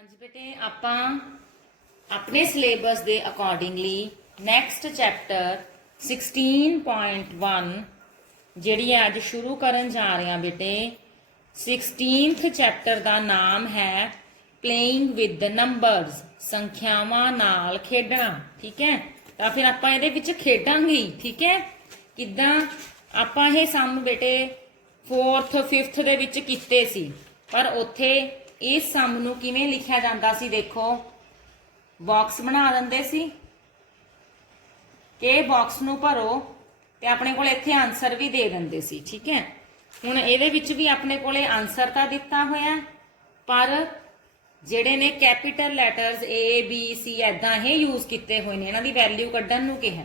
हाँ जी बेटे ਆਪਾਂ अपने सिलेबस के अकॉर्डिंगली नैक्सट चैप्टर 16.1 जिहड़ी अज शुरू करन जा रहे हैं बेटे 16th चैप्टर का नाम है प्लेइंग विद द नंबर्स संख्यावां नाल खेडना। ठीक है, तो फिर आपां इहदे विच खेडांगे ही। ठीक है, किदां आपां इह सम बेटे 4th 5th दे विच कीते सी, पर उत्थे इस सम नूं किवें लिखिया जांदा सी देखो, बॉक्स बना दिंदे सी कि बॉक्स नूं भरो ते अपने कोल इत्थे आंसर भी दे दिंदे सी। ठीक है, हुण इहदे विच भी अपने कोले आंसर तां दिता होया, पर जिहड़े ने capital letters A B C ऐदां हे यूज कीते होए ने, इन्हां दी वैल्यू कड्ढण नूं किहा।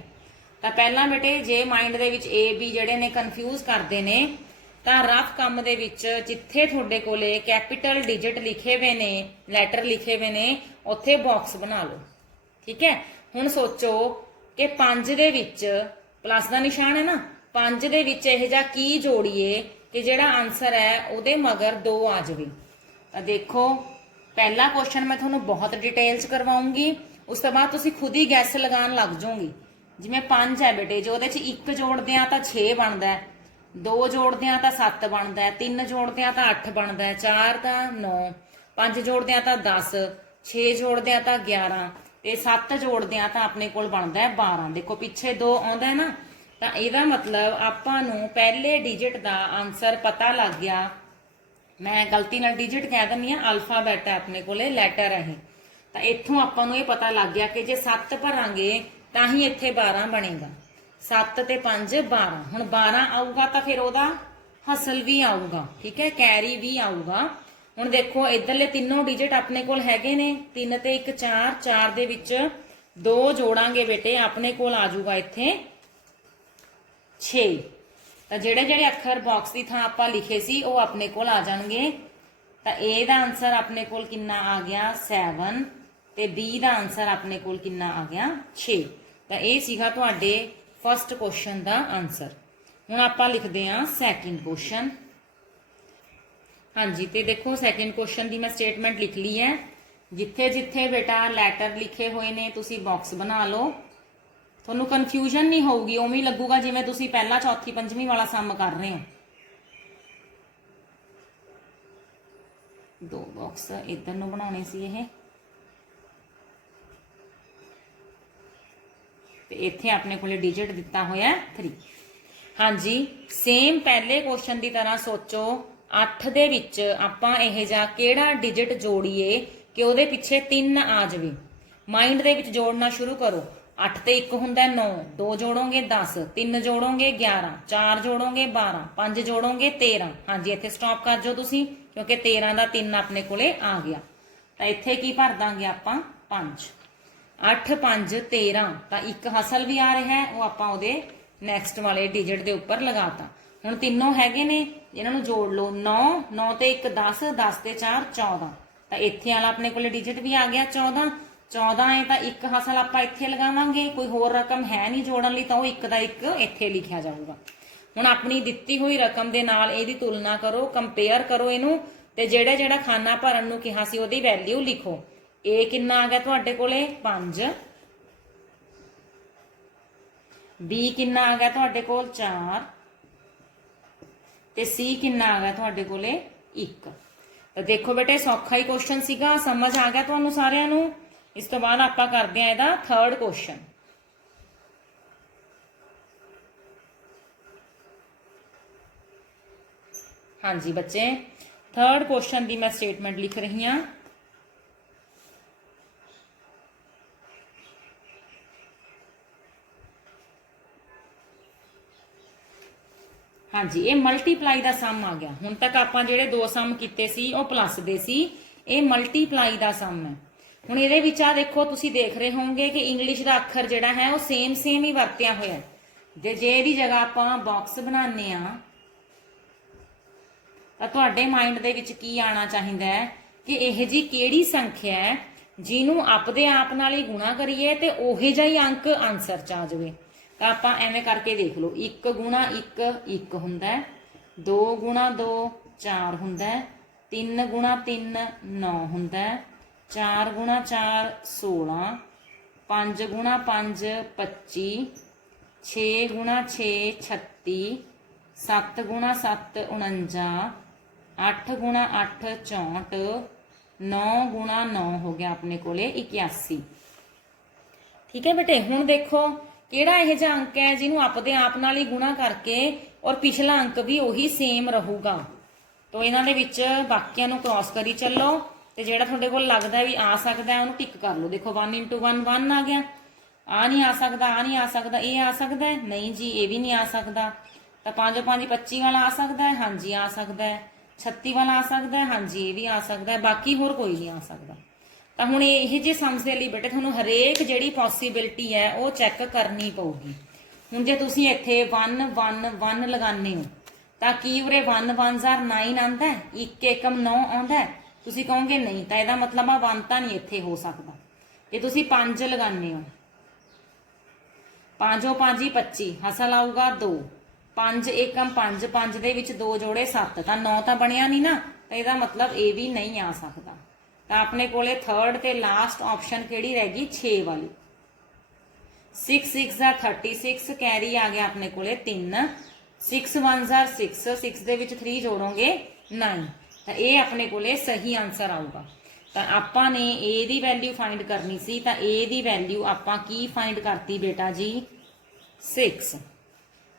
तां पहलां बेटे जे mind they which A B जिहड़े ने कन्फ्यूज करदे ने, तां रफ काम दे विच जिथे तुहाडे कोले कैपीटल डिजिट लिखे हुए ने, लैटर लिखे हुए ने, उत्थे बॉक्स बना लो। ठीक है, हुण सोचो कि 5 दे विच प्लस का निशान है ना, 5 दे विच इहो जिहा की जोड़िए कि जिहड़ा आंसर है उहदे मगर 2 आ जावे। तां देखो पहला क्वेश्चन मैं तुहानूं बहुत डिटेल च करवाऊंगी, उस तो बाद तुसीं खुद ही गैस लगान लग जाओगे। जिवें 5 है बेटे, जो उहदे च 1 जोड़दे आ तां 6 बनदा है, 2 जोड़दे आ तां 7 बनदा है, 3 जोड़दे आ तां 8 बनदा है, 4 तां 9, 5 जोड़दे आ तां 10, 6 जोड़दे आ तां 11 ते 7 जोड़दे आ तां अपने कोल बनदा है 12। देखो पिछे 2 आउंदा है ना, तां इहदा मतलब आपां नूं पहले डिजिट दा आंसर पता लग गया। मैं गलती नाल डिजिट कह दिंदी हां, अल्फाबैट है अपने कोले, लैटर है ये। तां इत्थों आपां नूं इह पता लग गया कि जे 7 भरांगे तां ही इत्थे 12 बनेगा। 7 ते 5 12, हुण 12 आऊगा तो फिर ओहदा हसल भी आऊगा। ठीक है, कैरी भी आऊगा। हुण देखो इधरले तीनों डिजिट अपने कोल हैगे ने, 3 ते 1 4, 4 दे विच 2 जोड़ांगे बेटे, अपने कोल आ जाऊगा इत्थे 6। तो जेड़े जेड़े अखर बॉक्स की थां आपां लिखे सी वो अपने कोल आ जाणगे। तो ए दा आंसर अपने कोल कितना आ गया 7 ते बी दा आंसर अपने कोल कितना आ गया 6। तो ये सीगा तुहाडे फर्स्ट क्वेश्चन का आंसर। हुण आपां लिखदे हां सैकेंड क्वेश्चन। हाँ जी, तो देखो सैकेंड क्वेश्चन की मैं स्टेटमेंट लिख ली है। जिथे जिथे बेटा लैटर लिखे हुए ने तुसी बॉक्स बना लो, थोनू कन्फ्यूजन नहीं होगी, उवें लगूगा जिवें तुसी पहला चौथी पंजवीं वाला सम कर रहे हो। 2 बॉक्स इधर नूं बनाने सी ये, ते इत्थे अपने कोले डिजिट दिता होया 3। हाँ जी, सेम पहले क्वेश्चन की तरह सोचो, 8 दे विच आपां इह जिहा किहड़ा डिजिट जोड़ीए कि उहदे पिछे 3 आ जावे। माइंड दे विच जोड़ना शुरू करो। 8 ते 1 हुंदा 9, 2 जोड़ोगे 10, 3 जोड़ोगे 11, 4 जोड़ोगे 12, 5 जोड़ोगे 13। हाँ जी, इत्थे स्टॉप कर जाओ तुसी, क्योंकि 13 का 3 अपने कोले आ गया। तो इत्थे की भर दांगे आपां 5। 8 5 13, तो 1 हसल भी आ रहा है, वो आपां उहदे नैक्सट वाले डिजिट के उपर लगाता। हुण तीनों हैगे ने, इन्हां नूं जोड़ लो। 9 9 ते 1 10, 10 ते 4 14, तो इत्थे वाला अपने कोले डिजिट भी आ गया 14। 14 है तो 1 हसल आपां इत्थे लगावांगे, कोई होर रकम है नहीं जोड़न लई, तो 1 का 1 इत्थे लिखिया जाऊगा। हुण अपनी दित्ती हुई रकम दे नाल इहदी तुलना करो, कंपेयर करो इनू, ते जेड़ा जेड़ा खाना भरन नूं किहा सी उहदी वैल्यू लिखो। ए किन्ना आ गया तुहाडे कोले 5, बी किन्ना आ गया तुहाडे कोल 4, ते सी किन्ना आ गया तुहाडे कोले 1। तो देखो बेटे सौखा ही क्वेश्चन सीगा, समझ आ गया तुहानू सारिआं नू। इस तो बाद आपां करदे हां इहदा थर्ड क्वेश्चन। हाँ जी बच्चे, थर्ड क्वेश्चन की मैं स्टेटमेंट लिख रही हाँ। हाँ जी, ये मल्टीप्लाई का सम आ गया। हुण तक आपां जिहड़े 2 सम कीते सी वो प्लस दे सी, ये मल्टीप्लाई का सम है। हुण इहदे विच आ देखो, तुसीं देख रहे होंगे कि इंग्लिश का अखर जिहड़ा है वो सेम सेम ही वरतिया होया। जे इहदी जगह आपां बॉक्स बनाने आ तां तुहाडे माइंड दे विच की आना चाहिदा है कि इह जी किहड़ी संख्या है जिहनूं आपदे आप नाल ही गुणा करिए ते ओहे जिहा ही अंक आंसर च आ जावे। तो आप एवें करके देख लो, 1 गुणा 1 1 हुंदा है, 2 गुणा 2 4 हुंदा है, 3 गुणा 3 9 हुंदा है, 4 गुणा 4 16, 5 गुणा 5 25, 6 गुणा 6 36, 7 गुणा 7 49, 8 गुणा 8 64, 9 गुणा 9 हो गया अपने कोले 81। ठीक है बेटे, हुण देखो किहड़ा इहो जिहा अंक है जिन्हों आपदे आप नाल ही गुणा करके और पिछला अंक भी उही सेम रहूगा। तो इन्हां दे विच बाकियां नूं क्रॉस करी चलो ते जिहड़ा तुहाडे कोल लगदा भी आ सकदा है उहनूं टिक कर लो। देखो 1 × 1 1 आ गया, आ नहीं आ सकदा, आ नहीं आ सकदा, ये आ सकदा है नहीं जी, ये भी नहीं आ सकदा। तो 5 5 25 वाला आ सकदा है, हाँ जी आ सकदा है। 36 वाला आ सकदा है, हाँ जी ये भी आ सकदा है, बाकी होर कोई नहीं आ सकदा। तो हुण इह जे सम्स दे लई बेटे तुहानूं हरेक जिहड़ी पॉसीबिलिटी है वो चैक करनी पऊगी। हुण जे तुसीं इत्थे 1 1 1 लगाने हो तो की उरे 1 1 9 आंदा है, 1 एकम 9 आंदा है। तुसीं कहोगे नहीं, तो इहदा मतलब आ 1 तां नहीं इत्थे हो सकदा। जे तुसीं 5 लगाने हो, 5 5 25 हसल आऊगा 2, 5 एकम 5 5 दे विच 2 जोड़े 7, तो 9 तो बनिया नहीं ना, तो यदा मतलब ये भी नहीं आ सकता। तो अपने कोले थर्ड ते लास्ट ऑप्शन केड़ी रह गई 6 वाली। 6 6 36, कैरी आ गया अपने कोले 3, 6 1 6, 6 दे विच 3 जोड़ोगे 9, तो ये अपने कोले सही आंसर आऊगा। तो आपां ने ए दी वैल्यू फाइंड करनी सी, तो ए दी वैल्यू आपां की फाइंड करती बेटा जी 6।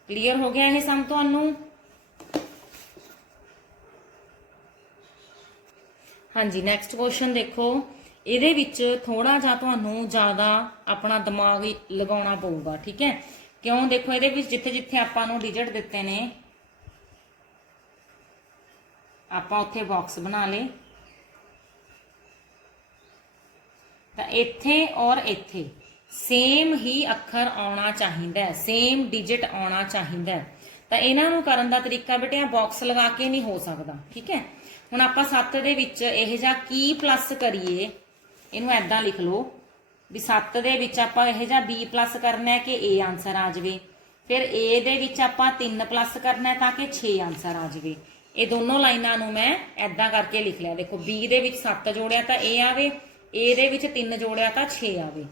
क्लीयर हो गया ये सम तुहानूं? हाँ जी, नैक्सट क्वेश्चन देखो, ਇਹਦੇ ਵਿੱਚ थोड़ा ਜਿਹਾ ਤੁਹਾਨੂੰ ਜ਼ਿਆਦਾ ਆਪਣਾ ਦਿਮਾਗ ਲਗਾਉਣਾ ਪਊਗਾ। ठीक है, क्यों? देखो ਇਹਦੇ ਵਿੱਚ ਜਿੱਥੇ ਜਿੱਥੇ ਆਪਾਂ ਨੂੰ ਡਿਜਿਟ ਦਿੱਤੇ ਨੇ ਆਪਾਂ ਉੱਥੇ ਬਾਕਸ ਬਣਾ ਲੇ, ਤਾਂ ਇੱਥੇ ਔਰ ਇੱਥੇ सेम ही अखर आना चाहिए, सेम डिजिट आना चाहिए। तो इन्हों करन दा तरीका बेटे बॉक्स लगा के नहीं हो सकता। ठीक है, हुण आपां 7 दे विच इह जिहा की प्लस करिए, इनू ऐदां लिख लो भी 7 दे विच आपां इह जिहा बी प्लस करना है कि ए आंसर आ जाए, फिर ए दे विच आपां 3 प्लस करना है ताकि 6 आंसर आ जाए। ये दोनों लाइनां नूं मैं ऐदां करके लिख लिया। देखो बी दे विच 7 जोड़िया तो ए आवे, ए दे विच 3 जोड़िया तो 6 आवे।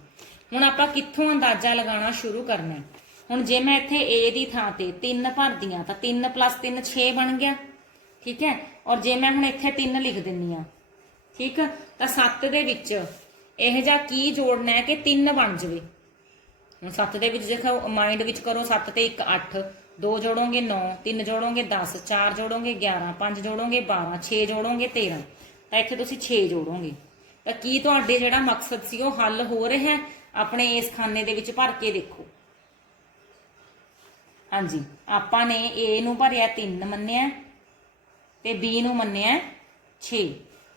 हुण आपां कित्थों अंदाजा लगाना शुरू करना है? हुण जे मैं इत्थे ए दी थां ते 3 भर दियां तो 3 + 3 6 बन गया। ठीक है, और जे मैं हुण इत्थे 3 लिख दिंदी हां, ठीक, तो 7 दे विच इह जिहा की जोड़ना है कि 3 बन जावे। हुण 7 दे विच देखो माइंड विच करो, 7 ते 1 8, 2 जोड़ोगे 9, 3 जोड़ोगे 10, 4 जोड़ोगे 11, 5 जोड़ोगे 12, 6 जोड़ोगे 13, तो इत्थे तुसीं 6 जोड़ोगे। तो की तुहाडे जिहड़ा मकसद सी ओह हल हो रहा है? अपने इस खाने दे विच भर के देखो। हाँ जी, आपां ने ए नूं भरिया 3 मन्निया ते बी नूं मन्निया 6,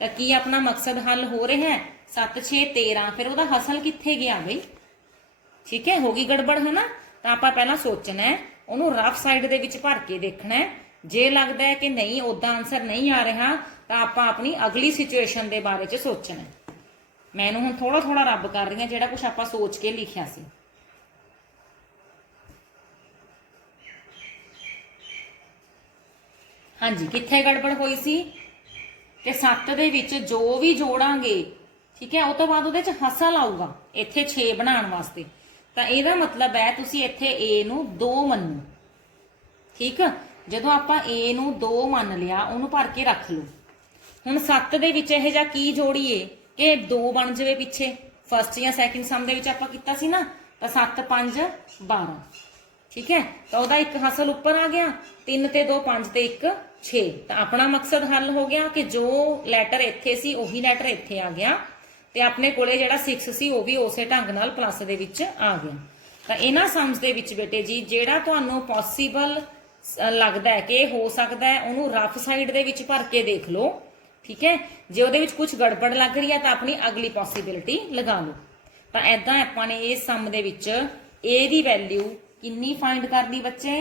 तो की अपना मकसद हल हो रहा है? 7 6 13, फिर उहदा हसल कित्थे गया बई? ठीक है, होगी गड़बड़ है ना? तो आपां पहला सोचना है, उहनूं रफ साइड दे विच भर के देखना है। जे लगता है कि नहीं उदा आंसर नहीं आ रहा, तो आपां अपनी अगली सिचुएशन के बारे च सोचना है। मैं हुण थोड़ा थोड़ा रब कर रही हूँ जिहड़ा कुछ आपां सोच के लिखिया सी। हाँ जी, कित्थे गड़बड़ हुई सी कि 7 दे विच जो भी जोड़ांगे, ठीक है, उस तो बाद उहदे च हसल आऊगा इत्थे 6 बनाउण वास्ते। तो इहदा मतलब है तुसीं इत्थे ए नूं 2 मन्नो। ठीक, जदों आपां ए नूं 2 मान लिया, उहनूं भर के रख लो। हुण 7 दे विच इह जिहा की जोड़ीए कि 2 बन जाए पिछे। फस्ट या सैकेंड सम दे विच आपां कीता सी ना, तो 7 5 12। ठीक है, तो वह एक हसल उपर आ गया, 3 ते 2 5 ते 1 6। तो अपना मकसद हल हो गया कि जो लैटर इत्थे सी उही लैटर इत्थे आ गया, तो अपने कोले जिहड़ा 6 सी वो भी उस ढंग नाल प्लस दे विच आ गया। तो इन्हां सम्स दे विच बेटे जी जिहड़ा तुहानूं पॉसीबल लगदा है कि हो सकदा है, उहनूं रफ साइड दे विच भर के देख लो। ठीक है, जे उहदे विच कुछ गड़बड़ लग रही है तो अपनी अगली पॉसीबिलिटी लगा लो। तो ऐदां आपां ने इस सम दे विच ए दी वैल्यू किन्नी फाइंड कर ली बच्चे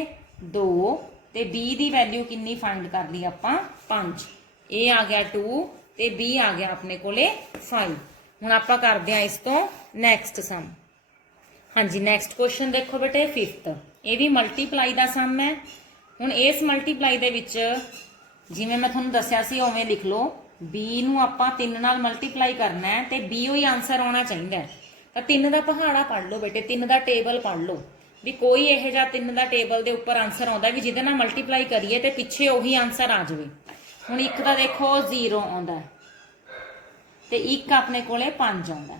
2, ते बी दी वैल्यू किन्नी फाइंड कर ली आपां 5। ए आ गया 2 ते बी आ गया अपने कोले 5। हुण आपां करदे हां इस तो नैक्सट सम। हाँ जी, नैक्सट क्वेश्चन देखो बेटे 5th, ये भी मल्टीप्लाई का सम है। हुण इस मल्टीप्लाई दे विच जिवें मैं तुहानूं दस्सिया सी उवें लिख लो b ਨੂੰ ਆਪਾਂ 3 ਨਾਲ ਮਲਟੀਪਲਾਈ ਕਰਨਾ ਹੈ ਤੇ b ਹੀ ਆਨਸਰ ਆਉਣਾ ਚਾਹੀਦਾ ਹੈ। ਤਾਂ 3 ਦਾ ਪਹਾੜਾ ਪੜ ਲਓ ਬੇਟੇ, 3 ਦਾ ਟੇਬਲ ਪੜ ਲਓ ਵੀ ਕੋਈ ਇਹੋ ਜਿਹਾ 3 ਦਾ ਟੇਬਲ ਦੇ ਉੱਪਰ ਆਨਸਰ ਆਉਂਦਾ ਵੀ ਜਿਹਦੇ ਨਾਲ ਮਲਟੀਪਲਾਈ ਕਰੀਏ ਤੇ ਪਿੱਛੇ ਉਹੀ ਆਨਸਰ ਆ ਜਾਵੇ। ਹੁਣ ਇੱਕ ਦਾ ਦੇਖੋ 0 ਆਉਂਦਾ ਤੇ ਇੱਕ ਆਪਣੇ ਕੋਲੇ 5 ਆਉਂਦਾ,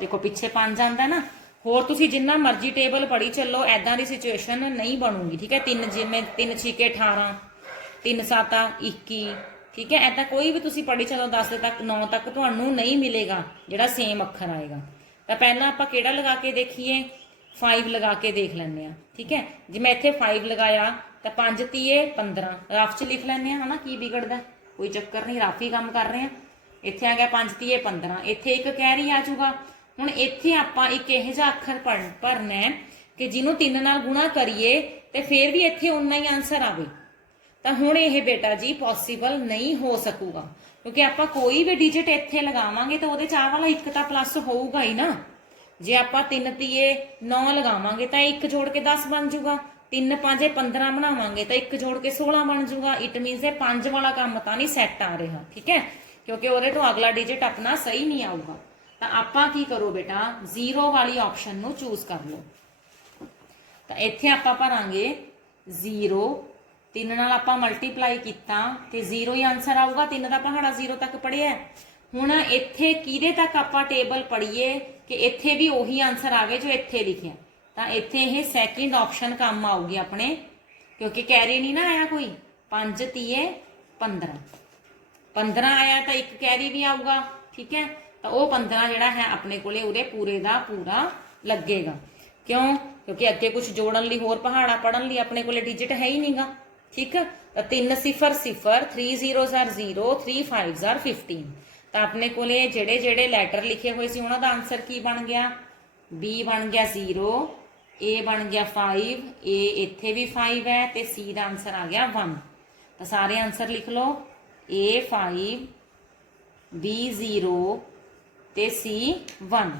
ਦੇਖੋ ਪਿੱਛੇ 5 ਆਉਂਦਾ ਨਾ। ਹੋਰ ਤੁਸੀਂ ਜਿੰਨਾ ਮਰਜ਼ੀ ਟੇਬਲ ਪੜੀ ਚੱਲੋ, ਐਦਾਂ ਦੀ ਸਿਚੁਏਸ਼ਨ ਨਹੀਂ ਬਣੂਗੀ, ਠੀਕ ਹੈ। 3 ਜਿਵੇਂ 3 6 18, 3 7 21, ਠੀਕ ਹੈ। ਐਦਾਂ ਕੋਈ ਵੀ ਤੁਸੀਂ ਪੜੀ ਚੱਲੋ 10 ਤੱਕ 9 ਤੱਕ ਤੁਹਾਨੂੰ ਨਹੀਂ ਮਿਲੇਗਾ ਜਿਹੜਾ ਸੇਮ ਅੱਖਰ ਆਏਗਾ। ਤਾਂ ਪਹਿਲਾਂ ਆਪਾਂ ਕਿਹੜਾ ਲਗਾ ਕੇ ਦੇਖੀਏ, 5 ਲਗਾ ਕੇ ਦੇਖ ਲੈਂਦੇ ਆ, ਠੀਕ ਹੈ। ਜੇ ਮੈਂ ਇੱਥੇ 5 ਲਗਾਇਆ ਤਾਂ 5 ਤੀਏ 15, ਰਫ 'ਚ ਲਿਖ ਲੈਂਦੇ ਆ, ਹਨਾ, ਕੀ ਵਿਗੜਦਾ, ਕੋਈ ਚੱਕਰ ਨਹੀਂ, ਰਫ ਹੀ ਕੰਮ ਕਰ ਰਹੇ ਆ। ਇੱਥੇ ਆ ਗਿਆ 5 ਤੀਏ 15, ਇੱਥੇ ਇੱਕ ਕੈਰੀ ਆ ਜਾਊਗਾ। ਹੁਣ ਇੱਥੇ ਆਪਾਂ ਇੱਕ ਇਹੋ ਜਿਹਾ ਅੱਖਰ ਭਰਨਾ ਹੈ ਕਿ ਜਿਹਨੂੰ 3 ਨਾਲ ਗੁਣਾ ਕਰੀਏ ਤੇ ਫਿਰ ਵੀ ਇੱਥੇ ਉਨਾ ਹੀ ਆਨਸਰ ਆਵੇ। ਤਾਂ ਹੁਣ ਇਹ ਬੇਟਾ ਜੀ ਪੋਸੀਬਲ ਨਹੀਂ ਹੋ ਸਕੂਗਾ, ਕਿਉਂਕਿ ਆਪਾਂ ਕੋਈ ਵੀ ਡਿਜਿਟ ਇੱਥੇ ਲਗਾਵਾਂਗੇ ਤਾਂ ਉਹਦੇ 'ਚ ਆਹ ਵਾਲਾ ਇੱਕ ਤਾਂ ਪਲੱਸ ਹੋਊਗਾ ਹੀ ਨਾ। ਜੇ ਆਪਾਂ 3 ਤੀਏ 9 ਲਗਾਵਾਂਗੇ ਤਾਂ 1 ਜੋੜ ਕੇ 10 ਬਣ ਜਾਊਗਾ, 3 5 15 ਬਣਾਵਾਂਗੇ ਤਾਂ 1 ਜੋੜ ਕੇ 16 ਬਣ ਜਾਊਗਾ। ਇਟ ਮੀਨਸ ਇਹ 5 ਵਾਲਾ ਕੰਮ ਤਾਂ ਨਹੀਂ ਸੈੱਟ ਆ ਰਿਹਾ, ਠੀਕ ਹੈ, ਕਿਉਂਕਿ ਉਹਦੇ ਤੋਂ ਅਗਲਾ ਡਿਜਿਟ ਆਪਣਾ ਸਹੀ ਨਹੀਂ ਆਊਗਾ। ਤਾਂ ਆਪਾਂ ਕੀ ਕਰੋ ਬੇਟਾ, 0 ਵਾਲੀ ਆਪਸ਼ਨ ਨੂੰ ਚੂਜ਼ ਕਰ ਲਓ। ਤਾਂ ਇੱਥੇ ਆਪਾਂ ਭਰਾਂਗੇ 0, 3 ਨਾਲ ਆਪਾਂ ਮਲਟੀਪਲਾਈ ਕੀਤਾ ਤੇ 0 ਹੀ ਆਨਸਰ ਆਊਗਾ। 3 ਦਾ ਪਹਾੜਾ 0 ਤੱਕ ਪੜਿਆ। ਹੁਣ ਇੱਥੇ ਕਿਹਦੇ ਤੱਕ ਆਪਾਂ ਟੇਬਲ ਪੜੀਏ ਕਿ ਇੱਥੇ ਵੀ ਉਹੀ ਆਨਸਰ ਆਵੇ ਜੋ ਇੱਥੇ ਲਿਖਿਆ। ਤਾਂ ਇੱਥੇ ਇਹ ਸੈਕਿੰਡ ਆਪਸ਼ਨ ਕੰਮ ਆਊਗੀ ਆਪਣੇ, ਕਿਉਂਕਿ ਕੈਰੀ ਨਹੀਂ ਨਾ ਆਇਆ ਕੋਈ। 5 ਤੀਏ 15, 15 ਆਇਆ ਤਾਂ ਇੱਕ ਕੈਰੀ ਵੀ ਆਊਗਾ, ਠੀਕ ਹੈ। ਤਾਂ ਉਹ 15 ਜਿਹੜਾ ਹੈ ਆਪਣੇ ਕੋਲੇ ਉਰੇ ਪੂਰੇ ਦਾ ਪੂਰਾ ਲੱਗੇਗਾ। ਕਿਉਂ? ਕਿਉਂਕਿ ਅੱਗੇ ਕੁਝ ਜੋੜਨ ਲਈ, ਹੋਰ ਪਹਾੜਾ ਪੜਨ ਲਈ ਆਪਣੇ ਕੋਲੇ ਡਿਜਿਟ ਹੈ ਹੀ ਨਹੀਂਗਾ, ਠੀਕ ਹੈ। ਤਾਂ 3 0 0, 3 zeros are 0, 3 5s are 15। ਤਾਂ ਆਪਣੇ ਕੋਲੇ ਜਿਹੜੇ ਜਿਹੜੇ ਲੈਟਰ ਲਿਖੇ ਹੋਏ ਸੀ ਉਹਨਾਂ ਦਾ ਆਨਸਰ ਕੀ ਬਣ ਗਿਆ, B ਬਣ ਗਿਆ 0, A ਬਣ ਗਿਆ 5, A ਇੱਥੇ ਵੀ 5 ਹੈ ਤੇ C ਦਾ ਆਨਸਰ ਆ ਗਿਆ 1। ਤਾਂ ਸਾਰੇ ਆਨਸਰ ਲਿਖ ਲਓ, A 5, B 0 ਤੇ C 1।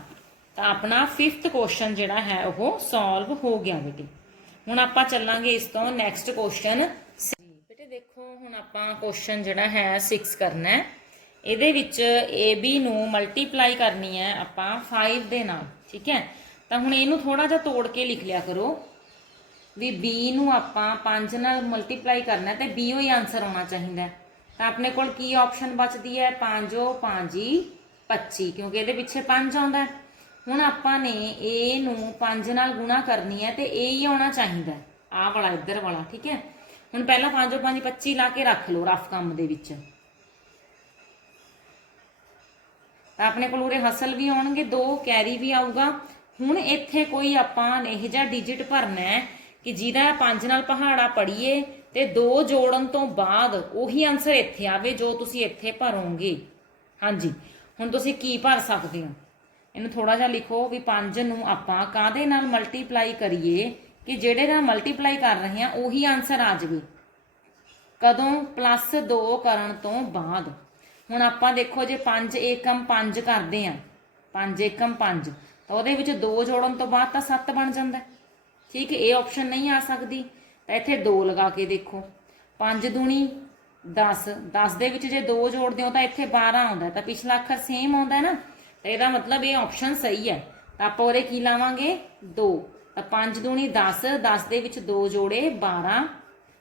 ਤਾਂ ਆਪਣਾ 5th ਕੁਐਸਚਨ ਜਿਹੜਾ ਹੈ ਉਹ ਸੋਲਵ ਹੋ ਗਿਆ ਬੇਟੇ। ਹੁਣ ਆਪਾਂ ਚੱਲਾਂਗੇ ਇਸ ਤੋਂ ਨੈਕਸਟ ਕੁਐਸਚਨ। ਬੇਟੇ ਦੇਖੋ ਹੁਣ ਆਪਾਂ ਕੁਐਸਚਨ ਜਿਹੜਾ ਹੈ 6 ਕਰਨਾ ਹੈ। ਇਹਦੇ ਵਿੱਚ AB ਨੂੰ ਮਲਟੀਪਲਾਈ ਕਰਨੀ ਹੈ ਆਪਾਂ 5 ਦੇ ਨਾਲ, ਠੀਕ ਹੈ। ਤਾਂ ਹੁਣ ਇਹਨੂੰ ਥੋੜਾ ਜਿਹਾ ਤੋੜ ਕੇ ਲਿਖ ਲਿਆ ਕਰੋ ਵੀ B ਨੂੰ ਆਪਾਂ 5 ਨਾਲ ਮਲਟੀਪਲਾਈ ਕਰਨਾ ਤੇ B ਹੀ ਆਨਸਰ ਆਉਣਾ ਚਾਹੀਦਾ। ਤਾਂ ਆਪਣੇ ਕੋਲ ਕੀ ਆਪਸ਼ਨ ਬਚਦੀ ਹੈ, 5 5 25, ਕਿਉਂਕਿ ਇਹਦੇ ਪਿੱਛੇ 5 ਆਉਂਦਾ। ਹੁਣ ਆਪਾਂ ਨੇ A ਨੂੰ 5 ਨਾਲ ਗੁਣਾ ਕਰਨੀ ਹੈ ਤੇ A ਹੀ ਆਉਣਾ ਚਾਹੀਦਾ, ਆਹ ਵਾਲਾ ਇੱਧਰ ਵਾਲਾ, ਠੀਕ ਹੈ। ਹੁਣ ਪਹਿਲਾਂ 5 5 25 ਲਾ ਕੇ ਰੱਖ ਲਓ ਰਫ ਕੰਮ ਦੇ ਵਿੱਚ। ਤਾਂ ਆਪਣੇ ਕੋਲ ਉਰੇ ਹਸਲ ਵੀ ਆਉਣਗੇ, 2 ਕੈਰੀ ਵੀ ਆਊਗਾ। ਹੁਣ ਇੱਥੇ ਕੋਈ ਆਪਾਂ ਇਹ ਜਿਹਾ ਡਿਜਿਟ ਭਰਨਾ ਹੈ ਕਿ ਜਿਹਦਾ 5 ਨਾਲ ਪਹਾੜਾ ਪੜੀਏ ਤੇ 2 ਜੋੜਨ ਤੋਂ ਬਾਅਦ ਉਹੀ ਆਨਸਰ ਇੱਥੇ ਆਵੇ ਜੋ ਤੁਸੀਂ ਇੱਥੇ ਭਰੋਗੇ। ਹਾਂਜੀ, ਹੁਣ ਤੁਸੀਂ ਕੀ ਭਰ ਸਕਦੇ ਹੋ, ਇਹਨੂੰ ਥੋੜਾ ਜਿਹਾ ਲਿਖੋ ਵੀ 5 ਨੂੰ ਆਪਾਂ ਕਾਹਦੇ ਨਾਲ ਮਲਟੀਪਲਾਈ ਕਰੀਏ ਕਿ ਜਿਹੜੇ ਨਾਲ ਮਲਟੀਪਲਾਈ ਕਰ ਰਹੇ ਹਾਂ ਉਹੀ ਆਨਸਰ ਆ ਜਾਵੇ। ਕਦੋਂ? +2 ਕਰਨ ਤੋਂ ਬਾਅਦ। ਹੁਣ ਆਪਾਂ ਦੇਖੋ ਜੇ 5 ਏਕਮ 5 ਕਰਦੇ ਆ, 5 ਏਕਮ 5, ਤਾਂ ਉਹਦੇ ਵਿੱਚ 2 ਜੋੜਨ ਤੋਂ ਬਾਅਦ ਤਾਂ 7 ਬਣ ਜਾਂਦਾ, ਠੀਕ। ਇਹ ਆਪਸ਼ਨ ਨਹੀਂ ਆ ਸਕਦੀ ਤਾਂ ਇੱਥੇ 2 ਲਗਾ ਕੇ ਦੇਖੋ। 5 ਦੂਣੀ 10, 10 ਦੇ ਵਿੱਚ ਜੇ 2 ਜੋੜਦੇ ਹੋ ਤਾਂ ਇੱਥੇ 12 ਆਉਂਦਾ, ਤਾਂ ਪਿਛਲਾ ਅੱਖਰ ਸੇਮ ਆਉਂਦਾ ਨਾ। ਤਾਂ ਇਹਦਾ ਮਤਲਬ ਇਹ ਆਪਸ਼ਨ ਸਹੀ ਹੈ। ਤਾਂ ਆਪਾਂ ਉਹਦੇ ਕੀ ਲਾਵਾਂਗੇ, 2। ਤਾਂ 5 ਦੂਣੀ 10, 10 ਦੇ ਵਿੱਚ 2 ਜੋੜੇ 12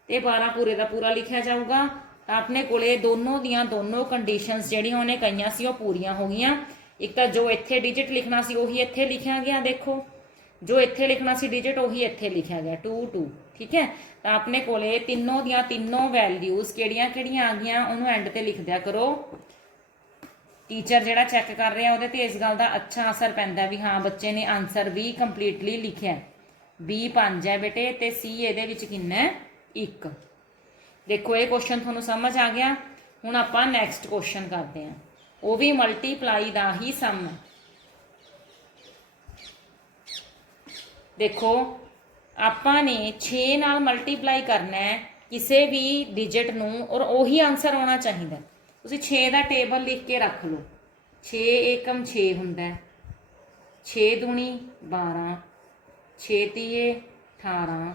ਤੇ 12 ਪੂਰੇ ਦਾ ਪੂਰਾ ਲਿਖਿਆ ਜਾਊਗਾ। ਤਾਂ ਆਪਣੇ ਕੋਲੇ ਦੋਨੋਂ ਦੀਆਂ ਦੋਨੋਂ ਕੰਡੀਸ਼ਨਸ ਜਿਹੜੀਆਂ ਉਹਨੇ ਕਹੀਆਂ ਸੀ ਉਹ ਪੂਰੀਆਂ ਹੋ ਗਈਆਂ। ਇੱਕ ਤਾਂ ਜੋ ਇੱਥੇ ਡਿਜਿਟ ਲਿਖਣਾ ਸੀ ਉਹੀ ਇੱਥੇ ਲਿਖਿਆ ਗਿਆ, ਦੇਖੋ ਜੋ ਇੱਥੇ ਲਿਖਣਾ ਸੀ ਡਿਜਿਟ ਉਹੀ ਇੱਥੇ ਲਿਖਿਆ ਗਿਆ, 2 2, ਠੀਕ ਹੈ। ਤਾਂ ਆਪਣੇ ਕੋਲੇ ਤਿੰਨੋਂ ਦੀਆਂ ਤਿੰਨੋਂ ਵੈਲਿਊਜ਼ ਕਿਹੜੀਆਂ ਕਿਹੜੀਆਂ ਆ ਗਈਆਂ ਉਹਨੂੰ ਐਂਡ ਤੇ ਲਿਖ ਦਿਆ ਕਰੋ। ਟੀਚਰ ਜਿਹੜਾ ਚੈੱਕ ਕਰ ਰਿਹਾ ਉਹਦੇ ਤੇ ਇਸ ਗੱਲ ਦਾ ਅੱਛਾ ਅਸਰ ਪੈਂਦਾ ਵੀ ਹਾਂ ਬੱਚੇ ਨੇ ਆਨਸਰ ਵੀ ਕੰਪਲੀਟਲੀ ਲਿਖਿਆ। B 5 ਹੈ ਬੇਟੇ ਤੇ C ਇਹਦੇ ਵਿੱਚ ਕਿੰਨਾ ਹੈ, 1। ਦੇਖੋ ਇਹ ਕੁਐਸਚਨ ਤੁਹਾਨੂੰ ਸਮਝ ਆ ਗਿਆ। ਹੁਣ ਆਪਾਂ ਨੈਕਸਟ ਕੁਐਸਚਨ ਕਰਦੇ ਹਾਂ, ਉਹ ਵੀ ਮਲਟੀਪਲਾਈ ਦਾ ਹੀ ਸਮ। ਦੇਖੋ ਆਪਾਂ ਨੇ 6 ਨਾਲ ਮਲਟੀਪਲਾਈ ਕਰਨਾ ਹੈ ਕਿਸੇ ਵੀ ਡਿਜਿਟ ਨੂੰ ਔਰ ਉਹੀ ਆਨਸਰ ਆਉਣਾ ਚਾਹੀਦਾ। ਤੁਸੀਂ 6 ਦਾ ਟੇਬਲ ਲਿਖ ਕੇ ਰੱਖ ਲਓ। 6 ਏਕਮ 6 ਹੁੰਦਾ, 6 ਦੂਣੀ 12, 6 ਤੀਏ 18,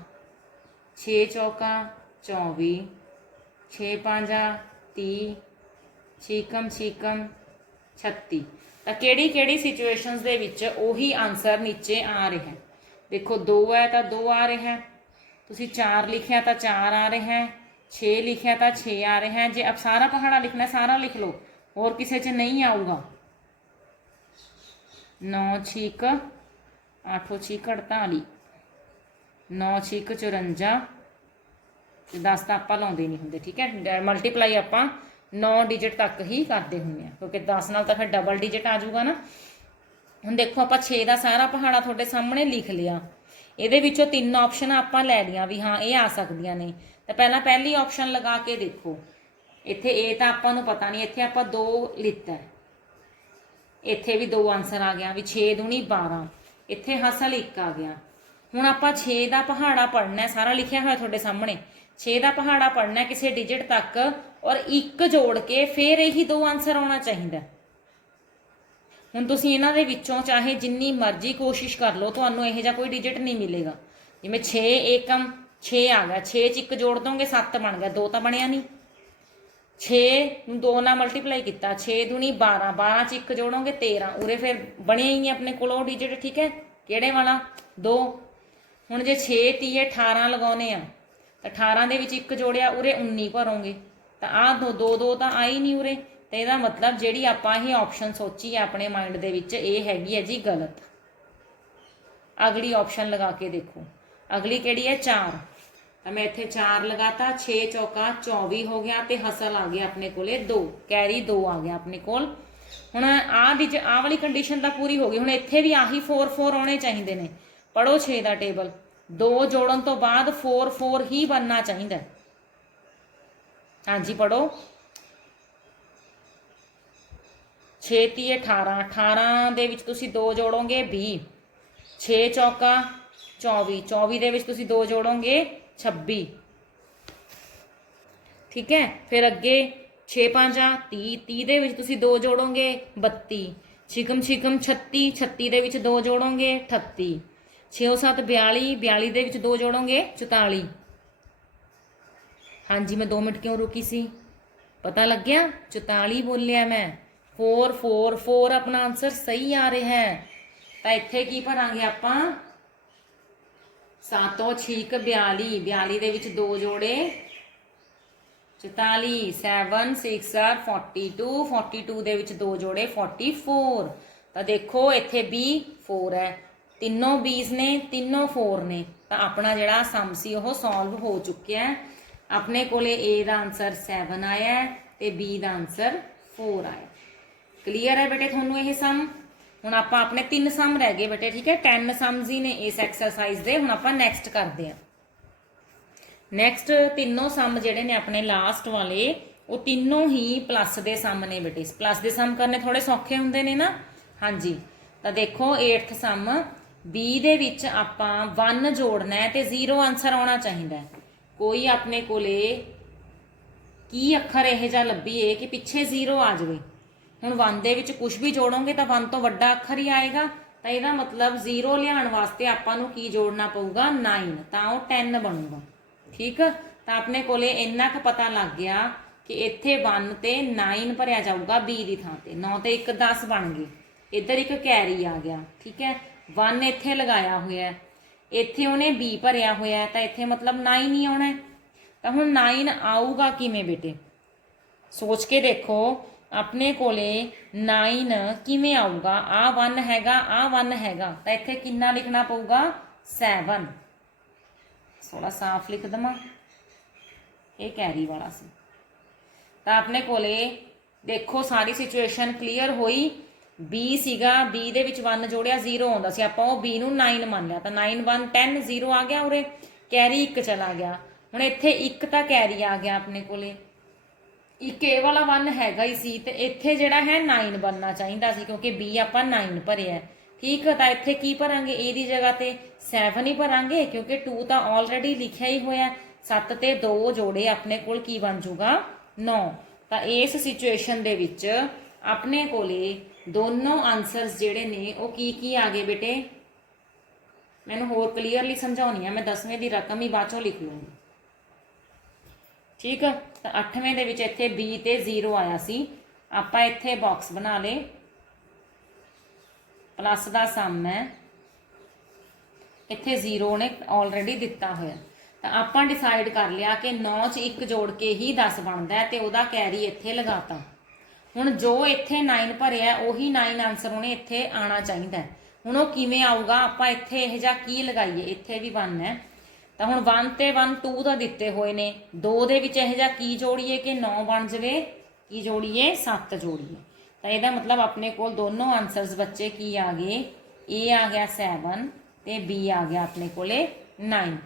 6 ਚੌਕਾ 24, 6 ਪੰਜਾ 30 ਛੀਕਮ ਛੀਕਮ 36। ਤਾਂ ਕਿਹੜੀ ਸਿਚੁਏਸ਼ਨਸ ਦੇ ਵਿੱਚ ਉਹੀ ਆਨਸਰ ਨੀਚੇ ਆ ਰਿਹਾ। ਦੇਖੋ 2 ਹੈ ਤਾਂ 2 ਆ ਰਿਹਾ, ਤੁਸੀਂ 4 ਲਿਖਿਆ ਤਾਂ 4 ਆ ਰਿਹਾ, 6 ਲਿਖਿਆ ਤਾਂ 6 ਆ ਰਿਹਾ। ਜੇ ਆਪ ਸਾਰਾ ਪਹਾੜਾ ਲਿਖਣਾ ਸਾਰਾ ਲਿਖ ਲਓ, ਹੋਰ ਕਿਸੇ 'ਚ ਨਹੀਂ ਆਊਗਾ। 9 ਛੀਕ 8 ਛੀਕ 48, 9 ਛੀਕ 54, 10 ਤਾਂ ਆਪਾਂ ਲਾਉਂਦੇ ਨਹੀਂ ਹੁੰਦੇ, ਠੀਕ ਹੈ। ਮਲਟੀਪਲਾਈ ਆਪਾਂ 9 ਡਿਜਿਟ ਤੱਕ ਹੀ ਕਰਦੇ ਹੁੰਦੇ ਆ, ਕਿਉਂਕਿ 10 ਨਾਲ ਤਾਂ ਫਿਰ ਡਬਲ ਡਿਜਿਟ ਆ ਜਾਊਗਾ ਨਾ। ਹੁਣ ਦੇਖੋ ਆਪਾਂ 6 ਦਾ ਸਾਰਾ ਪਹਾੜਾ ਤੁਹਾਡੇ ਸਾਹਮਣੇ ਲਿਖ ਲਿਆ। ਇਹਦੇ ਵਿੱਚੋਂ 3 ਆਪਸ਼ਨਾਂ ਆਪਾਂ ਲੈ ਲਈਆਂ ਵੀ ਹਾਂ ਇਹ ਆ ਸਕਦੀਆਂ ਨੇ। ਤਾਂ ਪਹਿਲਾਂ ਪਹਿਲੀ ਆਪਸ਼ਨ ਲਗਾ ਕੇ ਦੇਖੋ। ਇੱਥੇ ਇਹ ਤਾਂ ਆਪਾਂ ਨੂੰ ਪਤਾ ਨਹੀਂ, ਇੱਥੇ ਆਪਾਂ 2 ਲਿੱਤਾ, ਇੱਥੇ ਵੀ 2 ਆਨਸਰ ਆ ਗਿਆ ਵੀ 6 ਦੂਣੀ 12, ਇੱਥੇ ਹਾਸਲ 1 ਆ ਗਿਆ। ਹੁਣ ਆਪਾਂ 6 ਦਾ ਪਹਾੜਾ ਪੜ੍ਹਨਾ, ਸਾਰਾ ਲਿਖਿਆ ਹੋਇਆ ਤੁਹਾਡੇ ਸਾਹਮਣੇ। 6 ਦਾ ਪਹਾੜਾ ਪੜ੍ਹਨਾ ਕਿਸੇ ਡਿਜਿਟ ਤੱਕ ਔਰ 1 ਜੋੜ ਕੇ ਫਿਰ ਇਹੀ 2 ਆਨਸਰ ਆਉਣਾ ਚਾਹੀਦਾ। ਹੁਣ ਤੁਸੀਂ ਇਹਨਾਂ ਦੇ ਵਿੱਚੋਂ ਚਾਹੇ ਜਿੰਨੀ ਮਰਜ਼ੀ ਕੋਸ਼ਿਸ਼ ਕਰ ਲਓ, ਤੁਹਾਨੂੰ ਇਹੋ ਜਿਹਾ ਕੋਈ ਡਿਜਿਟ ਨਹੀਂ ਮਿਲੇਗਾ। ਜਿਵੇਂ 6 ਏਕਮ 6 ਆ ਗਿਆ, 6 'ਚ 1 ਜੋੜ ਦੋਗੇ 7 ਬਣ ਗਿਆ, 2 ਤਾਂ ਬਣਿਆ ਨਹੀਂ। 6 ਨੂੰ 2 ਨਾਲ ਮਲਟੀਪਲਾਈ ਕੀਤਾ, 6 ਦੂਣੀ 12, 12 'ਚ 1 ਜੋੜੋਗੇ 13, ਉਰੇ ਫਿਰ ਬਣਿਆ ਹੀ ਨਹੀਂ ਆਪਣੇ ਕੋਲ ਉਹ ਡਿਜਿਟ, ਠੀਕ ਹੈ। ਕਿਹੜੇ ਵਾਲਾ 2। ਹੁਣ ਜੇ 6 30 18 ਲਗਾਉਨੇ ਆ ਤਾਂ 18 ਦੇ ਵਿੱਚ 1 ਜੋੜਿਆ, ਉਰੇ 19 ਭਰੋਗੇ ਤਾਂ ਆਹ 2 ਤਾਂ ਆਈ ਨਹੀਂ ਉਰੇ। ਤੇ ਇਹਦਾ ਮਤਲਬ ਜਿਹੜੀ ਆਪਾਂ ਇਹ ਆਪਸ਼ਨ ਸੋਚੀ ਹੈ ਆਪਣੇ ਮਾਈਂਡ ਦੇ ਵਿੱਚ, ਇਹ ਹੈਗੀ ਹੈ ਜੀ ਗਲਤ। ਅਗਲੀ ਆਪਸ਼ਨ ਲਗਾ ਕੇ ਦੇਖੋ। ਅਗਲੀ ਕਿਹੜੀ ਹੈ 4। ਤਾਂ ਮੈਂ ਇੱਥੇ 4 ਲਗਾਤਾ, 6 ਚੌਕਾ 24 ਹੋ ਗਿਆ ਤੇ ਹਸਲ ਆ ਗਿਆ ਆਪਣੇ ਕੋਲੇ 2, ਕੈਰੀ 2 ਆ ਗਿਆ ਆਪਣੇ ਕੋਲ। ਹੁਣ ਆਹ ਵਾਲੀ ਕੰਡੀਸ਼ਨ ਤਾਂ ਪੂਰੀ ਹੋ ਗਈ। ਹੁਣ ਇੱਥੇ ਵੀ ਆਹੀ 4 4 ਆਉਣੇ ਚਾਹੀਦੇ ਨੇ। ਪੜੋ 6 ਦਾ ਟੇਬਲ, 2 ਜੋੜਨ ਤੋਂ ਬਾਅਦ 4 4 ਹੀ ਬਣਨਾ ਚਾਹੀਦਾ। ਹਾਂਜੀ ਪੜੋ। 6 30 18, 18 ਦੇ ਵਿੱਚ ਤੁਸੀਂ 2 ਜੋੜੋਗੇ 20, 6 ਚੌਕਾ 24, 24 ਦੇ ਵਿੱਚ ਤੁਸੀਂ 2 ਜੋੜੋਗੇ 26, ਠੀਕ ਹੈ। ਫਿਰ ਅੱਗੇ 6 5 30, 30 ਦੇ ਵਿੱਚ ਤੁਸੀਂ 2 ਜੋੜੋਗੇ 32, ਛਿਕਮ ਛਿਕਮ 36, 36 ਦੇ ਵਿੱਚ 2 ਜੋੜੋਗੇ 38, 6 7 42, 42 ਦੇ ਵਿੱਚ 2 ਜੋੜੋਗੇ 44। ਹਾਂਜੀ ਮੈਂ 2 ਮਿੰਟ ਕਿਉਂ ਰੁਕੀ ਸੀ, ਪਤਾ ਲੱਗਿਆ? 44 ਬੋਲਿਆ ਮੈਂ। 4 4 4 ਆਪਣਾ ਆਨਸਰ ਸਹੀ ਆ ਰਿਹਾ ਹੈ। ਤਾਂ ਇੱਥੇ ਕੀ ਭਰਾਂਗੇ ਆਪਾਂ? 7 6 42, 42 ਦੇ ਵਿੱਚ 2 ਜੋੜੇ 44, 7 6 42, 42 ਦੇ ਵਿੱਚ 2 ਜੋੜੇ 44। ਤਾਂ ਦੇਖੋ ਇੱਥੇ B 4 ਹੈ, ਤਿੰਨੋਂ B's ਨੇ, ਤਿੰਨੋਂ 4 ਨੇ। ਤਾਂ ਆਪਣਾ ਜਿਹੜਾ ਸਮ ਸੀ ਉਹ ਸੋਲਵ ਹੋ ਚੁੱਕਿਆ ਹੈ। ਆਪਣੇ ਕੋਲੇ A ਦਾ ਆਨਸਰ 7 ਆਇਆ ਤੇ B ਦਾ ਆਨਸਰ 4 ਆਇਆ। ਕਲੀਅਰ ਹੈ ਬੇਟੇ ਤੁਹਾਨੂੰ ਇਹ ਸਮ? ਹੁਣ ਆਪਾਂ ਆਪਣੇ 3 ਸਮ ਰਹਿ ਗਏ ਬੇਟੇ, ਠੀਕ ਹੈ। 10 ਸਮਸ ਹੀ ਨੇ ਇਸ ਐਕਸਰਸਾਈਜ਼ ਦੇ। ਹੁਣ ਆਪਾਂ ਨੈਕਸਟ ਕਰਦੇ ਹਾਂ। ਨੈਕਸਟ ਤਿੰਨੋਂ ਸਮ ਜਿਹੜੇ ਨੇ ਆਪਣੇ ਲਾਸਟ ਵਾਲੇ, ਉਹ ਤਿੰਨੋਂ ਹੀ ਪਲੱਸ ਦੇ ਸਮ ਨੇ ਬੇਟੇ। ਪਲੱਸ ਦੇ ਸਮ ਕਰਨੇ ਥੋੜੇ ਸੌਖੇ ਹੁੰਦੇ ਨੇ ਨਾ। ਹਾਂਜੀ ਤਾਂ ਦੇਖੋ 8th ਸਮ B ਦੇ ਵਿੱਚ ਆਪਾਂ 1 ਜੋੜਨਾ ਹੈ ਤੇ 0 ਆਨਸਰ ਆਉਣਾ ਚਾਹੀਦਾ ਹੈ। ਕੋਈ ਆਪਣੇ ਕੋਲੇ ਕੀ ਅੱਖਰ ਇਹੋ ਜਿਹਾ ਲੱਭੀਏ ਕਿ ਪਿੱਛੇ 0 ਆ ਜਾਵੇ। ਹੁਣ 1 ਦੇ ਵਿੱਚ ਕੁਝ ਵੀ ਜੋੜੋਗੇ ਤਾਂ 1 ਤੋਂ ਵੱਡਾ ਅੱਖਰ ਹੀ ਆਏਗਾ। ਤਾਂ ਇਹਦਾ ਮਤਲਬ 0 ਲਿਆਉਣ ਵਾਸਤੇ ਆਪਾਂ ਨੂੰ ਕੀ ਜੋੜਨਾ ਪਊਗਾ? 9, ਤਾਂ ਉਹ 10 ਬਣੂਗਾ, ਠੀਕ। ਤਾਂ ਆਪਣੇ ਕੋਲੇ ਇੰਨਾ ਕੁ ਪਤਾ ਲੱਗ ਗਿਆ ਕਿ ਇੱਥੇ 1 ਤੇ 9 ਭਰਿਆ ਜਾਊਗਾ B ਦੀ ਥਾਂ ਤੇ। 9 ਤੇ 1 10 ਬਣ ਗਏ। ਇੱਧਰ ਇੱਕ ਕੈਰੀ ਆ ਗਿਆ, ਠੀਕ ਹੈ। 1 ਇੱਥੇ ਲਗਾਇਆ ਹੋਇਆ, ਇੱਥੇ ਉਹਨੇ B ਭਰਿਆ ਹੋਇਆ, ਤਾਂ ਇੱਥੇ ਮਤਲਬ 9 ਹੀ ਆਉਣਾ। ਤਾਂ ਹੁਣ 9 ਆਊਗਾ ਕਿਵੇਂ ਬੇਟੇ? ਸੋਚ ਕੇ ਦੇਖੋ ਆਪਣੇ ਕੋਲੇ 9 ਕਿਵੇਂ ਆਊਗਾ? ਆ 1 ਹੈਗਾ, ਆ 1 ਹੈਗਾ, ਤਾਂ ਇੱਥੇ ਕਿੰਨਾ ਲਿਖਣਾ ਪਊਗਾ? 7। ਥੋੜਾ ਸਾਫ਼ ਲਿਖ ਦਵਾਂ, ਇਹ ਕੈਰੀ ਵਾਲਾ ਸੀ। ਤਾਂ ਆਪਣੇ ਕੋਲੇ ਦੇਖੋ ਸਾਰੀ ਸਿਚੁਏਸ਼ਨ ਕਲੀਅਰ ਹੋਈ। B ਸੀਗਾ, B ਦੇ ਵਿੱਚ 1 ਜੋੜਿਆ 0 ਆਉਂਦਾ ਸੀ, ਆਪਾਂ ਉਹ B ਨੂੰ 9 ਮੰਨ ਲਿਆ। ਤਾਂ 9 1 10, 0 ਆ ਗਿਆ ਉਰੇ, ਕੈਰੀ 1 ਚਲਾ ਗਿਆ। ਹੁਣ ਇੱਥੇ 1 ਤਾਂ ਕੈਰੀ ਆ ਗਿਆ ਆਪਣੇ ਕੋਲੇ, ਇੱਕ ਇਹ ਵਾਲਾ 1 ਹੈਗਾ ਹੀ ਸੀ, ਤੇ ਇੱਥੇ ਜਿਹੜਾ ਹੈ 9 ਬਣਨਾ ਚਾਹੀਦਾ ਸੀ ਕਿਉਂਕਿ B ਆਪਾਂ 9 ਭਰਿਆ, ਠੀਕ। ਤਾਂ ਇੱਥੇ ਕੀ ਭਰਾਂਗੇ? A ਦੀ ਜਗ੍ਹਾ ਤੇ 7 ਹੀ ਭਰਾਂਗੇ ਕਿਉਂਕਿ 2 ਤਾਂ ਆਲਰੇਡੀ ਲਿਖਿਆ ਹੀ ਹੋਇਆ। 7 ਤੇ 2 ਜੋੜੇ ਆਪਣੇ ਕੋਲ ਕੀ ਬਣ ਜੂਗਾ? 9। ਤਾਂ ਇਸ ਸਿਚੁਏਸ਼ਨ ਦੇ ਵਿੱਚ ਆਪਣੇ ਕੋਲੇ ਦੋਨੋਂ ਆਨਸਰਸ ਜਿਹੜੇ ਨੇ ਉਹ ਕੀ ਆ ਗਏ ਬੇਟੇ? ਮੈਨੂੰ ਹੋਰ ਕਲੀਅਰਲੀ ਸਮਝਾਉਣੀ ਆ, ਮੈਂ 10ਵੇਂ ਦੀ ਰਕਮ ਹੀ ਬਾਅਦ ਚੋਂ ਲਿਖ ਲੂੰਗੀ, ਠੀਕ ਆ। ਤਾਂ 8ਵੇਂ ਦੇ ਵਿੱਚ ਇੱਥੇ B ਤੇ 0 ਆਇਆ ਸੀ। ਆਪਾਂ ਇੱਥੇ ਬਾਕਸ ਬਣਾ ਲਏ, ਪਲੱਸ ਦਾ ਸਮ ਹੈ, ਇੱਥੇ 0 ਨੇ ਆਲਰੇਡੀ ਦਿੱਤਾ ਹੋਇਆ। ਤਾਂ ਆਪਾਂ ਡਿਸਾਈਡ ਕਰ ਲਿਆ ਕਿ 9 'ਚ 1 ਜੋੜ ਕੇ ਹੀ 10 ਬਣਦਾ ਹੈ, ਤੇ ਉਹਦਾ ਕੈਰੀ ਇੱਥੇ ਲਗਾਤਾ। ਹੁਣ ਜੋ ਇੱਥੇ 9 ਭਰਿਆ ਉਹੀ 9 ਆਨਸਰ ਉਹਨੇ ਇੱਥੇ ਆਉਣਾ ਚਾਹੀਦਾ। ਹੁਣ ਉਹ ਕਿਵੇਂ ਆਊਗਾ, ਆਪਾਂ ਇੱਥੇ ਇਹ ਜਿਹਾ ਕੀ ਲਗਾਈਏ, ਇੱਥੇ ਵੀ 1 ਹੈ ਤਾਂ ਹੁਣ 1 ਤੇ 1 2 ਤਾਂ ਦਿੱਤੇ ਹੋਏ ਨੇ, 2 ਦੇ ਵਿੱਚ ਇਹ ਜਿਹਾ ਕੀ ਜੋੜੀਏ ਕਿ 9 ਬਣ ਜਾਵੇ, ਕੀ ਜੋੜੀਏ 7 ਜੋੜੀਏ। ਤਾਂ ਇਹਦਾ ਮਤਲਬ ਆਪਣੇ ਕੋਲ ਦੋਨੋਂ ਆਨਸਰਸ ਬੱਚੇ ਕੀ ਆ ਗਏ, A ਆ ਗਿਆ 7 ਤੇ B ਆ ਗਿਆ ਆਪਣੇ ਕੋਲੇ 9।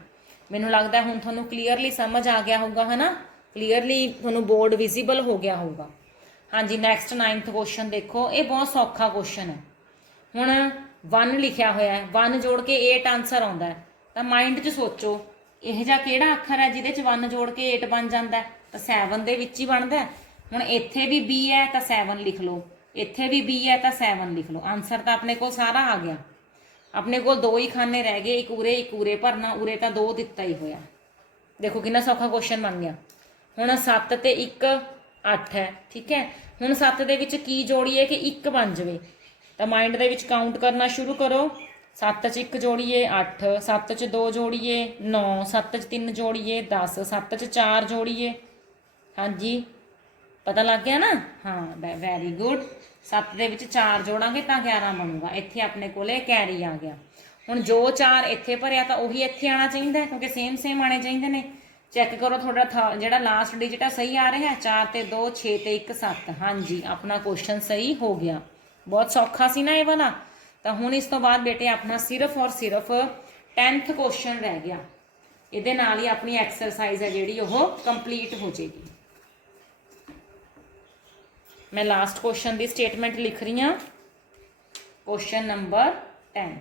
ਮੈਨੂੰ ਲੱਗਦਾ ਹੁਣ ਤੁਹਾਨੂੰ ਕਲੀਅਰਲੀ ਸਮਝ ਆ ਗਿਆ ਹੋਊਗਾ, ਹੈ ਨਾ, ਕਲੀਅਰਲੀ ਤੁਹਾਨੂੰ ਬੋਰਡ ਵਿਜ਼ੀਬਲ ਹੋ ਗਿਆ ਹੋਊਗਾ। ਹਾਂਜੀ, ਨੈਕਸਟ 9th ਕੁਐਸਚਨ ਦੇਖੋ, ਇਹ ਬਹੁਤ ਸੌਖਾ ਕੁਐਸਚਨ ਹੈ। ਹੁਣ 1 ਲਿਖਿਆ ਹੋਇਆ ਹੈ, 1 ਜੋੜ ਕੇ 8 ਆਨਸਰ ਆਉਂਦਾ ਹੈ। ਤਾਂ ਮਾਈਂਡ 'ਚ ਸੋਚੋ ਇਹ ਜਿਹਾ ਕਿਹੜਾ ਅੱਖਰ ਹੈ ਜਿਹਦੇ 'ਚ 1 ਜੋੜ ਕੇ 8 ਬਣ ਜਾਂਦਾ ਹੈ, ਤਾਂ 7 ਦੇ ਵਿੱਚ ਹੀ ਬਣਦਾ। ਹੁਣ ਇੱਥੇ ਵੀ B ਹੈ ਤਾਂ 7 ਲਿਖ ਲਓ, ਇੱਥੇ ਵੀ B ਹੈ ਤਾਂ 7 ਲਿਖ ਲਓ। ਆਨਸਰ ਤਾਂ ਆਪਣੇ ਕੋਲ ਸਾਰਾ ਆ ਗਿਆ। ਆਪਣੇ ਕੋਲ 2 ਹੀ ਖਾਨੇ ਰਹਿ ਗਏ, ਇੱਕ ਉਰੇ ਭਰਨਾ, ਉਰੇ ਤਾਂ 2 ਦਿੱਤਾ ਹੀ ਹੋਇਆ। ਦੇਖੋ ਕਿੰਨਾ ਸੌਖਾ ਕੁਐਸਚਨ ਬਣ ਗਿਆ। ਹੁਣ 7 ਤੇ 1 8 ਹੈ, ਠੀਕ ਹੈ। ਹੁਣ 7 ਦੇ ਵਿੱਚ ਕੀ ਜੋੜੀਏ ਕਿ 1 ਬਣ ਜਾਵੇ, ਤਾਂ ਮਾਈਂਡ ਦੇ ਵਿੱਚ ਕਾਊਂਟ ਕਰਨਾ ਸ਼ੁਰੂ ਕਰੋ। 7 'ਚ 1 ਜੋੜੀਏ 8, 7 'ਚ 2 ਜੋੜੀਏ 9, 7 'ਚ 3 ਜੋੜੀਏ 10, 7 'ਚ 4 ਜੋੜੀਏ, ਹਾਂਜੀ ਪਤਾ ਲੱਗ ਗਿਆ ਨਾ। ਹਾਂ ਵੈਰੀ ਗੁੱਡ। 7 ਦੇ ਵਿੱਚ 4 ਜੋੜਾਂਗੇ ਤਾਂ 11 ਬਣੂਗਾ। ਇੱਥੇ ਆਪਣੇ ਕੋਲੇ ਕੈਰੀ ਆ ਗਿਆ। ਹੁਣ ਜੋ 4 ਇੱਥੇ ਭਰਿਆ ਤਾਂ ਉਹੀ ਇੱਥੇ ਆਉਣਾ ਚਾਹੀਦਾ, ਕਿਉਂਕਿ ਸੇਮ ਆਣੇ ਚਾਹੀਦੇ ਨੇ। ਚੈੱਕ ਕਰੋ ਤੁਹਾਡਾ ਜਿਹੜਾ ਲਾਸਟ ਡਿਜਿਟ ਆ ਸਹੀ ਆ ਰਿਹਾ, 4 ਤੇ 2 6 ਤੇ 1 7। ਹਾਂਜੀ ਆਪਣਾ ਕੁਐਸਚਨ ਸਹੀ ਹੋ ਗਿਆ। ਬਹੁਤ ਸੌਖਾ ਸੀ ਨਾ ਇਹ ਵਾਲਾ। ਤਾਂ ਹੁਣ ਇਸ ਤੋਂ ਬਾਅਦ ਬੇਟੇ ਆਪਣਾ ਸਿਰਫ ਔਰ ਸਿਰਫ 10th ਕੁਐਸਚਨ ਰਹਿ ਗਿਆ। ਇਹਦੇ ਨਾਲ ਹੀ ਆਪਣੀ ਐਕਸਰਸਾਈਜ਼ ਹੈ ਜਿਹੜੀ ਉਹ ਕੰਪਲੀਟ ਹੋ ਜਾਏਗੀ। ਮੈਂ ਲਾਸਟ ਕੁਐਸਚਨ ਦੀ ਸਟੇਟਮੈਂਟ ਲਿਖ ਰਹੀ ਹਾਂ, ਕੁਐਸਚਨ ਨੰਬਰ 10।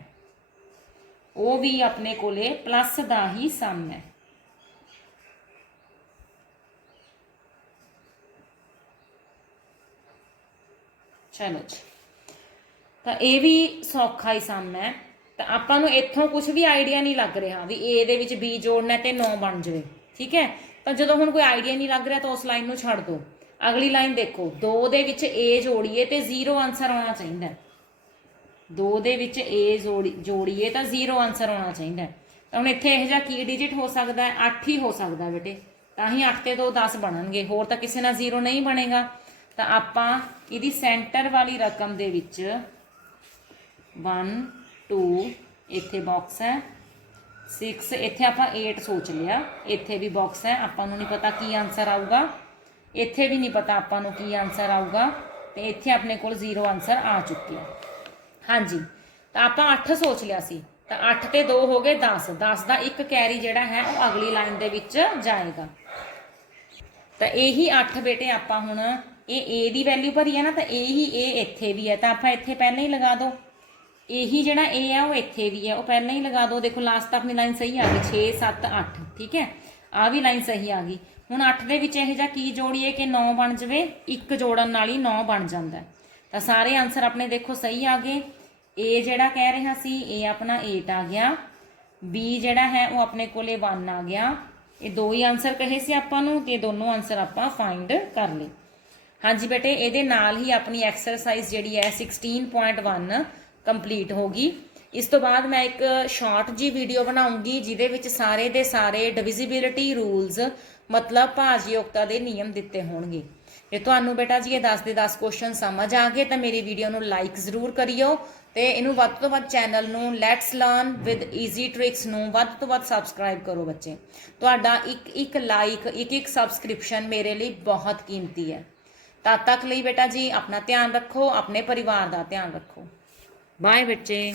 ਉਹ ਵੀ ਆਪਣੇ ਕੋਲੇ ਪਲੱਸ ਦਾ ਹੀ ਸਮ ਹੈ। ਚਲੋ ਜੀ, ਤਾਂ ਇਹ ਵੀ ਸੌਖਾ ਹੀ ਸਮ ਹੈ। ਤਾਂ ਆਪਾਂ ਨੂੰ ਇੱਥੋਂ ਕੁਝ ਵੀ ਆਈਡੀਆ ਨਹੀਂ ਲੱਗ ਰਿਹਾ ਵੀ A ਦੇ ਵਿੱਚ B ਜੋੜਨਾ ਤੇ 9 ਬਣ ਜਾਵੇ, ਠੀਕ ਹੈ। ਤਾਂ ਜਦੋਂ ਹੁਣ ਕੋਈ ਆਈਡੀਆ ਨਹੀਂ ਲੱਗ ਰਿਹਾ ਤਾਂ ਉਸ ਲਾਈਨ ਨੂੰ ਛੱਡ ਦਿਓ। ਅਗਲੀ ਲਾਈਨ ਦੇਖੋ, 2 ਦੇ ਵਿੱਚ A ਜੋੜੀਏ ਤੇ 0 ਆਨਸਰ ਆਉਣਾ ਚਾਹੀਦਾ। 2 ਦੇ ਵਿੱਚ A ਜੋੜੀਏ ਤਾਂ 0 ਆਨਸਰ ਆਉਣਾ ਚਾਹੀਦਾ। ਤਾਂ ਹੁਣ ਇੱਥੇ ਇਹ ਜਿਹਾ ਕੀ ਡਿਜਿਟ ਹੋ ਸਕਦਾ ਹੈ, 8 ਹੀ ਹੋ ਸਕਦਾ ਬੇਟੇ। ਤਾਂ ਹੀ 8 ਤੇ 2 10 ਬਣਨਗੇ, ਹੋਰ ਤਾਂ ਕਿਸੇ ਨਾਲ 0 ਨਹੀਂ ਬਣੇਗਾ। ਤਾਂ ਆਪਾਂ ਇਹਦੀ ਸੈਂਟਰ ਵਾਲੀ ਰਕਮ ਦੇ ਵਿੱਚ 1 2 ਇੱਥੇ ਬਾਕਸ ਹੈ, 6 ਇੱਥੇ ਆਪਾਂ 8 ਸੋਚ ਲਿਆ, ਇੱਥੇ ਵੀ ਬਾਕਸ ਹੈ। ਆਪਾਂ ਨੂੰ ਨਹੀਂ ਪਤਾ ਕੀ ਆਨਸਰ ਆਊਗਾ, ਇੱਥੇ ਵੀ ਨਹੀਂ ਪਤਾ ਆਪਾਂ ਨੂੰ ਕੀ ਆਨਸਰ ਆਊਗਾ, ਤੇ ਇੱਥੇ ਆਪਣੇ ਕੋਲ 0 ਆਨਸਰ ਆ ਚੁੱਕਿਆ। ਹਾਂਜੀ, ਤਾਂ ਆਪਾਂ 8 ਸੋਚ ਲਿਆ ਸੀ, ਤਾਂ 8 ਤੇ 2 ਹੋ ਗਏ 10। 10 ਦਾ ਇੱਕ ਕੈਰੀ ਜਿਹੜਾ ਹੈ ਉਹ ਅਗਲੀ ਲਾਈਨ ਦੇ ਵਿੱਚ ਜਾਏਗਾ। ਤਾਂ ਇਹੀ 8 ਬੇਟੇ ਆਪਾਂ ਹੁਣ ਇਹ A ਦੀ ਵੈਲਿਊ ਭਰੀ ਹੈ ਨਾ, ਤਾਂ ਇਹੀ A ਇੱਥੇ ਵੀ ਹੈ, ਤਾਂ ਆਪਾਂ ਇੱਥੇ ਪਹਿਲਾਂ ਹੀ ਲਗਾ ਦਿਓ। ਇਹੀ ਜਿਹੜਾ A ਆ ਉਹ ਇੱਥੇ ਵੀ ਹੈ, ਉਹ ਪਹਿਲਾਂ ਹੀ ਲਗਾ ਦਿਓ। ਦੇਖੋ ਲਾਸਟ ਆਪਣੀ ਲਾਈਨ ਸਹੀ ਆ ਗਈ, 6 7 8, ਠੀਕ ਹੈ। ਆ ਵੀ ਲਾਈਨ ਸਹੀ ਆ ਗਈ। ਹੁਣ 8 ਦੇ ਵਿੱਚ ਇਹ ਜਿਹਾ ਕੀ ਜੋੜੀਏ ਕਿ 9 ਬਣ ਜਾਵੇ, 1 ਜੋੜਨ ਨਾਲ ਹੀ 9 ਬਣ ਜਾਂਦਾ। ਤਾਂ ਸਾਰੇ ਆਨਸਰ ਆਪਣੇ ਦੇਖੋ ਸਹੀ ਆ ਗਏ। A ਜਿਹੜਾ ਕਹਿ ਰਿਹਾ ਸੀ ਇਹ ਆਪਣਾ 8 ਆ ਗਿਆ, B ਜਿਹੜਾ ਹੈ ਉਹ ਆਪਣੇ ਕੋਲੇ 1 ਆ ਗਿਆ। ਇਹ 2 ਹੀ ਆਨਸਰ ਕਹੇ ਸੀ ਆਪਾਂ ਨੂੰ, ਤੇ ਦੋਨੋਂ ਆਨਸਰ ਆਪਾਂ ਫਾਈਂਡ ਕਰ ਲਏ। ਹਾਂਜੀ ਬੇਟੇ, ਇਹਦੇ ਨਾਲ ਹੀ ਆਪਣੀ ਐਕਸਰਸਾਈਜ਼ ਜਿਹੜੀ ਹੈ 16.1 ਕੰਪਲੀਟ ਹੋ ਗਈ। ਇਸ ਤੋਂ ਬਾਅਦ ਮੈਂ ਇੱਕ ਸ਼ਾਰਟ ਜੀ ਵੀਡੀਓ ਬਣਾਉਂਗੀ ਜਿਹਦੇ ਵਿੱਚ ਸਾਰੇ ਦੇ ਸਾਰੇ ਡਿਵਿਜ਼ੀਬਿਲਿਟੀ ਰੂਲਸ ਮਤਲਬ ਭਾਜਯੋਗਤਾ ਦੇ ਨਿਯਮ ਦਿੱਤੇ ਹੋਣਗੇ। ਜੇ ਤੁਹਾਨੂੰ ਬੇਟਾ ਜੀ ਇਹ 10 ਦੇ 10 ਕੁਐਸਚਨ ਸਮਝ ਆ ਗਏ ਤਾਂ ਮੇਰੀ ਵੀਡੀਓ ਨੂੰ ਲਾਈਕ ਜ਼ਰੂਰ ਕਰਿਓ, ਤੇ ਇਹਨੂੰ ਵੱਧ ਤੋਂ ਵੱਧ ਚੈਨਲ ਨੂੰ let's learn with easy tricks ਨੂੰ ਵੱਧ ਤੋਂ ਵੱਧ ਸਬਸਕ੍ਰਾਈਬ ਕਰੋ ਬੱਚੇ। ਤੁਹਾਡਾ ਇੱਕ ਲਾਈਕ, ਇੱਕ ਸਬਸਕ੍ਰਿਪਸ਼ਨ ਮੇਰੇ ਲਈ ਬਹੁਤ ਕੀਮਤੀ ਹੈ। ਤਦ ਤੱਕ ਲਈ ਬੇਟਾ ਜੀ ਆਪਣਾ ਧਿਆਨ ਰੱਖੋ, ਆਪਣੇ ਪਰਿਵਾਰ ਦਾ ਧਿਆਨ ਰੱਖੋ। ਬਾਏ ਬੱਚੇ।